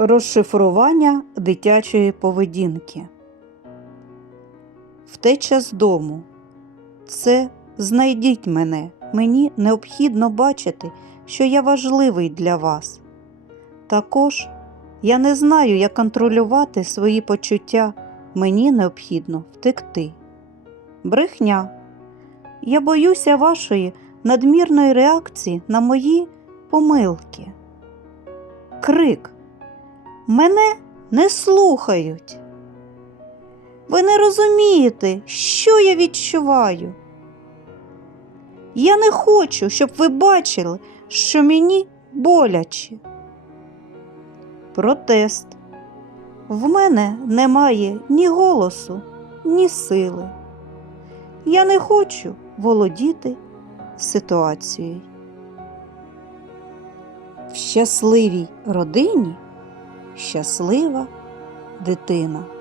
Розшифрування дитячої поведінки. Втеча з дому. Це знайдіть мене. Мені необхідно бачити, що я важливий для вас. Також я не знаю, як контролювати свої почуття. Мені необхідно втекти. Брехня. Я боюся вашої надмірної реакції на мої помилки. Крик. Мене не слухають. Ви не розумієте, що я відчуваю. Я не хочу, щоб ви бачили, що мені боляче. Протест. В мене немає ні голосу, ні сили. Я не хочу володіти ситуацією. В щасливій родині щаслива дитина.